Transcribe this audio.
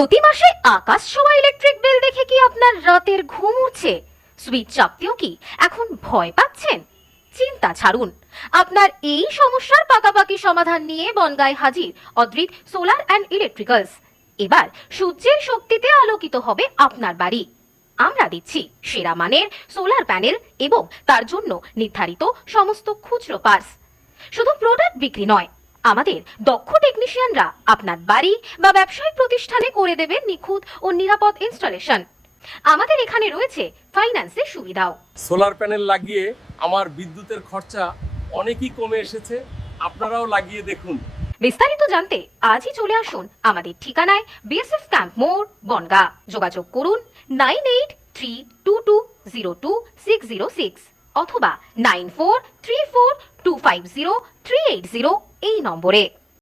প্রতি মাসে আকাশ ছোঁয়া ইলেকট্রিক বিল দেখে কি আপনার রাতের ঘুম উড়ছে? সুইচ চাপতেও কি এখন ভয় পাচ্ছেন? চিন্তা ছাড়ুন, আপনার এই সমস্যার পাকাপাকি সমাধান নিয়ে বনগাঁয় হাজির অদ্রিত সোলার অ্যান্ড ইলেকট্রিক্যালস। এবার সূর্যের শক্তিতে আলোকিত হবে আপনার বাড়ি। আমরা দিচ্ছি সেরা মানের সোলার প্যানেল এবং তার জন্য নির্ধারিত সমস্ত খুচরো পার্টস। শুধু প্রোডাক্ট বিক্রি নয়, আমাদের দক্ষ টেকনিশিয়ানরা আপনার বাড়ি বা ব্যবসায়িক প্রতিষ্ঠানে করে দেবে নিখুঁত ও নিরাপদ ইনস্টলেশন। আমাদের এখানে রয়েছে ফাইন্যান্সের সুবিধাও। সোলার প্যানেল লাগিয়ে আমার বিদ্যুতের খরচা অনেকই কমে এসেছে, আপনারাও লাগিয়ে দেখুন। বিস্তারিত জানতে আজই চলে আসুন আমাদের ঠিকানায়, বিএসএফ ক্যাম্প মোড়, বনগাঁ। যোগাযোগ করুন 9832202606 অথবা 9434250380 এই নম্বরে।